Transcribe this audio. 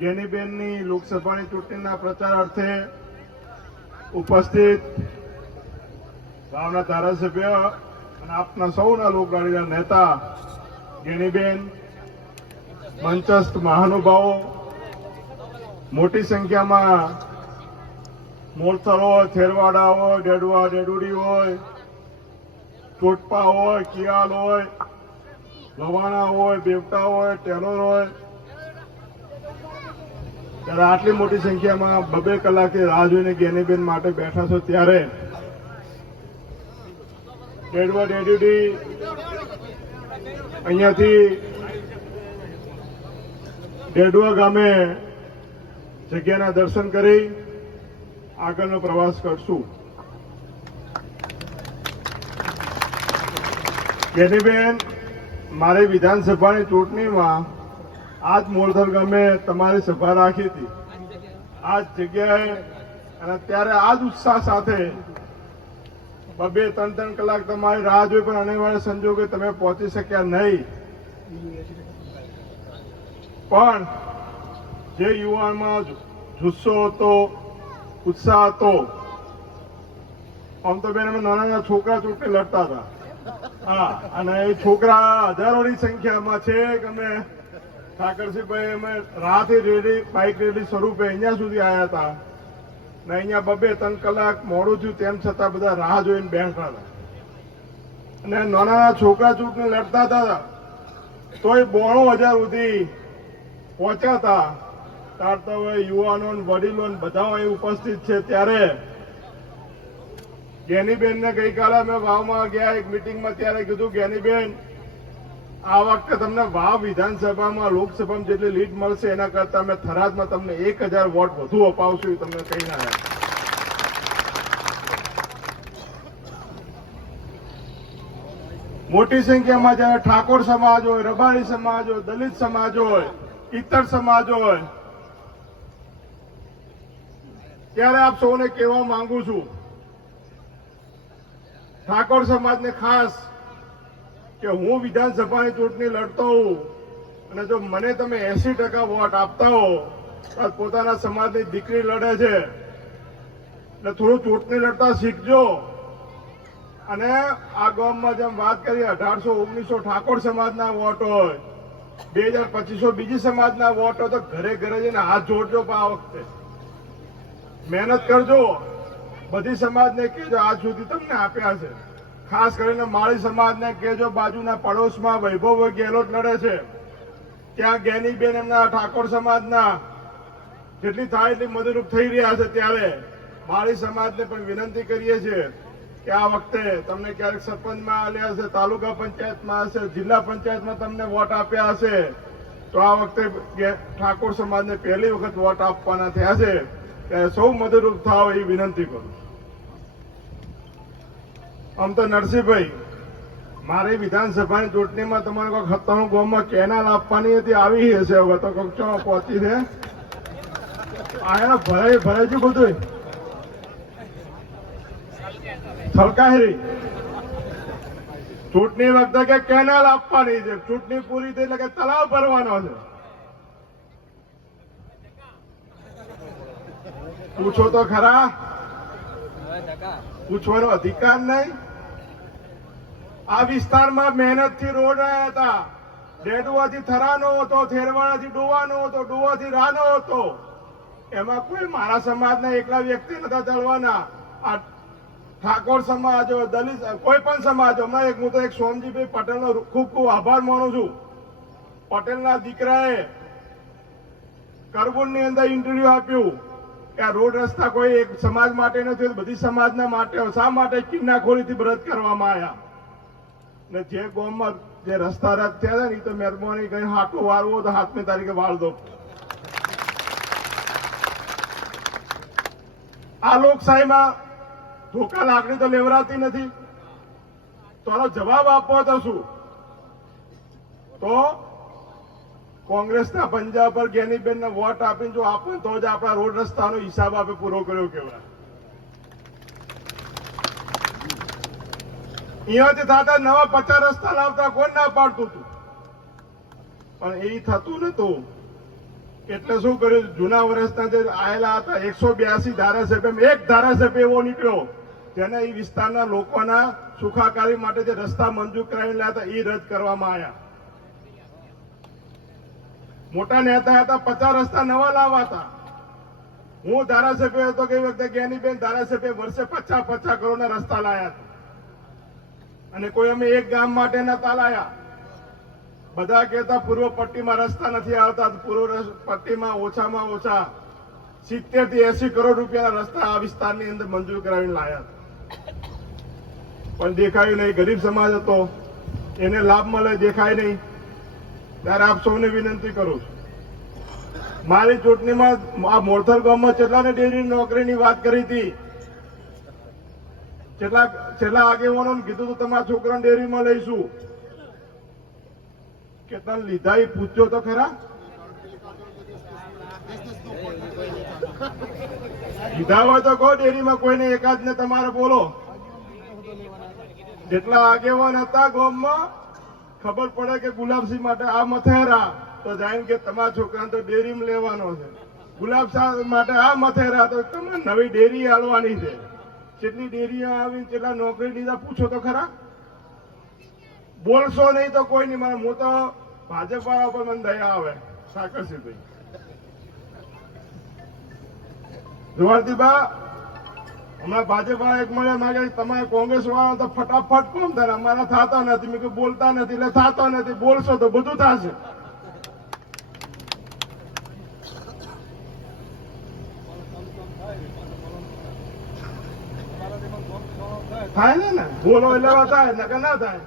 ગેનીબેનની લોકસભાની ચૂંટણીના પ્રચાર અર્થે ઉપસ્થિત ભાવના ધારાસભ્ય અને આપના સૌના લોકગાડીના નેતા જેનીબેન મંચસ્થ મહાનુભાવો, મોટી સંખ્યામાં મોરથલ હોય થેરવાડા હોય ડેડવા, ડેડુડી હોય, ચોટપા હોય, કિયાલ હોય, લવાણા હોય, બેવટા હોય, ટેલોર હોય ત્યારે આટલી મોટી સંખ્યામાં બબે કલાકે રાહ જોઈને ગેનીબેન માટે બેઠા છો ત્યારે ડેડવા ડેડુડી અહીંયાથી ડેડવા ગામે જગ્યાના દર્શન કરી આગળનો પ્રવાસ કરશું. ગેનીબેન, મારી વિધાનસભાની ચૂંટણીમાં આજ મોરધર ગામે તમારી સભા રાખી હતી. આ જ જગ્યાએ અને ત્યારે આ જ ઉત્સાહ સાથે બબે ત્રણ ત્રણ કલાક તમારી રાહ જોઈ પણ અનિવાર્ય સંજોગે તમે પહોંચી શક્યા નહીં. પણ જે યુવાનમાં જુસ્સો હતો, ઉત્સાહ હતો, આમ તો બેન અમે નાના નાના છોકરા ચૂંટણી લડતા હતા. હા, અને એ છોકરા હજારોની સંખ્યામાં છે કે અમે ઠાકરસિંહભાઈ, અમે રાતે રેલી બાઇક રેલી સ્વરૂપે અહીંયા સુધી આવ્યા હતા. ને અહીંયા બબે ત્રણ કલાક મોડું થયું, તેમ છતાં બધા રાહ જોઈને બેઠા હતા. અને નાના છોકરા ચૂંટણી લડતા હતા. તોય બોણો હજાર સુધી પહોંચ્યા હતા તારતા હવે યુવાનો વડીલો બધા અહીં ઉપસ્થિત છે ત્યારે. ગેનીબેન ને ગઈકાલે અમે વાવમાં ગયા, એક મિટિંગમાં ત્યારે કીધું, ગેનીબેન આ વખતે તમને વાવ વિધાનસભામાં લોકસભામાં જેટલી લીડ મળશે, એના કરતા અમે થરાદમાં તમને એક હજાર વોટ વધુ અપાવશું તમને કહી ના મોટી સંખ્યામાં જ્યારે ઠાકોર સમાજ હોય, રબારી સમાજ હોય, દલિત સમાજ હોય ઇતર સમાજ હોય, ત્યારે આપ સૌને કહેવા માંગુ છું, ઠાકોર સમાજને ખાસ કે હું વિધાનસભાની ચૂંટણી લડતો હોઉં અને જો મને તમે એસી ટકા વોટ આપતા હો પોતાના સમાજની દીકરી લડે છે. એટલે થોડું ચૂંટણી લડતા શીખજો. અને આ ગામમાં જેમ વાત કરી અઢારસો ઓગણીસો ઠાકોર સમાજના વોટ હોય, બે હજાર પચીસો બીજી સમાજના વોટ હોય, તો ઘરે ઘરે જઈને હાથ જોડજો આ વખતે. મહેનત કરજો. બધી સમાજને કહેજો, આજ સુધી તમને આપ્યા છે. ખાસ કરીને માળી સમાજને કેજો બાજુના પડોશમાં વૈભવ ગેહલોત લડે છે. ત્યાં ગેનીબેન એમના ઠાકોર સમાજના જેટલી થાય એટલી મદદરૂપ થઈ રહ્યા છે ત્યારે. માળી સમાજને પણ વિનંતી કરીએ છીએ કે આ વખતે તમને ક્યારેક સરપંચમાં આલ્યા હશે, તાલુકા પંચાયતમાં હશે, જિલ્લા પંચાયતમાં તમને વોટ આપ્યા હશે, તો આ વખતે ઠાકોર સમાજને પહેલી વખત વોટ આપવાના થયા છે. ત્યારે સૌ મદદરૂપ થાવ એ વિનંતી કરું આમ તો નરસિંહભાઈ, મારી વિધાનસભાની ચૂંટણીમાં તમારે કોઈ સત્તાણું ગામમાં કેનાલ આપવાની હતી, આવી હશે હવે તો કોઈક ચો પહોંચી છે. આયા ભરાય ભરાય છે બધું સરકારી ચૂંટણી વખતે કે કેનાલ આપવાની છે, ચૂંટણી પૂરી થઈ એટલે કે તળાવ ભરવાનો છે. પૂછો તો ખરા. પૂછવાનો અધિકાર નહીં. આ વિસ્તારમાં મહેનતથી રોડ રહ્યા હતા. ડેડવાથી થરાનો હતો, થેરવાડાથી ડોવાનો હતો, ડોવાથી રાનો હતો. એમાં કોઈ મારા સમાજના એકલા વ્યક્તિ નતા ચડવાના આ ઠાકોર સમાજ, દલિત, કોઈ પણ સમાજ, હમણાં એક હું તો એક સોમજીભાઈ પટેલનો ખૂબ ખૂબ આભાર માનું છું. પટેલના દીકરાએ કરબુલની અંદર ઇન્ટરવ્યુ આપ્યું કે આ રોડ રસ્તા કોઈ એક સમાજ માટે નથી બધી સમાજના માટે, શા માટે કિન્નાખોરીથી વ્રત કરવામાં આવ્યા? ને જે ગામમાં જે રસ્તા રદ થયા ને એ તો મહેરબાની કઈ હાકો વાળવો તો હાથની તારીખે વાળ દો. આ લોકશાહીમાં ધોકા લાકડી તો લેવરાતી નથી. તો આનો જવાબ આપવો તો શું? તો કોંગ્રેસના પંજાબ પર જ્ઞાનીબેનને વોટ આપીને જો આપે તો જ આપણા રોડ રસ્તાનો હિસાબ આપે પૂરો કર્યો કેવડા અહીંયાથી થતા નવા પચાસ રસ્તા લાવતા કોણ ના પાડતું હતું પણ એ થતું નતું. એટલે શું કર્યું? જૂના વર્ષના જે આયેલા હતા, એકસો બ્યાસી ધારાસભ્ય એક ધારાસભ્ય એવો નીકળ્યો. જેને એ વિસ્તારના લોકોના સુખાકારી માટે જે રસ્તા મંજૂર કરાવેલા હતા એ રદ કરવામાં આવ્યા મોટા નેતા હતા, પચાસ રસ્તા નવા લાવવા હતા હું ધારાસભ્ય હતો, કે વખતે જ્ઞાનીબેન ધારાસભ્ય વર્ષે પચાસ પચાસ કરોડના રસ્તા લાયા હતા. અને કોઈ અમે એક ગામ માટે નતા લાયા બધા કહેતા પૂર્વ પટ્ટીમાં રસ્તા નથી આવતા પૂર્વ પટ્ટીમાં ઓછામાં ઓછા સિત્તેરથી એસી કરોડ રૂપિયાના રસ્તા આ વિસ્તારની અંદર મંજૂર કરાવીને લાયા પણ દેખાયું નહીં, ગરીબ સમાજ હતો. એને લાભ મળે, દેખાય નહીં. ત્યારે આપ સૌને વિનંતી કરું છું. મારી ચૂંટણીમાં આ મોરથલ ગામમાં કેટલાને ડેરી નોકરીની વાત કરી હતી કેટલા છેલ્લા આગેવાનોને કીધું તો તમારા છોકરાને ડેરીમાં લઈશું. કેટલા લીધા એ પૂછજો તો ખરા? લીધા હોય તો કહો ડેરીમાં કોઈને એકાદ ને તમારે બોલો. જેટલા આગેવાન હતા ગોમમાં, ખબર પડે કે ગુલાબસિંહ માટે આ મથેરા. તો જાણ કે તમારા છોકરાને તો ડેરીમાં લેવાનો છે. ગુલાબસિંહ માટે આ મથેરા, તો તમને નવી ડેરી આલવાની છે. કેટલી ડેરી આવી કેટલા નોકરી લીધા પૂછો તો ખરા? બોલશો નહીં તો કોઈ નહીં. મારા હું તો ભાજપ વાળા પર મને દયા આવે. સાકરસિંહભાઈ. જુવારતીબા હમણાં ભાજપ વાળા એક મળ્યા માગે તમારે કોંગ્રેસ વાળા તો ફટાફટ કોમ થાય અમારા થતા નથી. મેં બોલતા નથી. એટલે થતા નથી. બોલશો તો બધું થશે. થાય ને? બોલો એટલે થાય નકર ના થાય.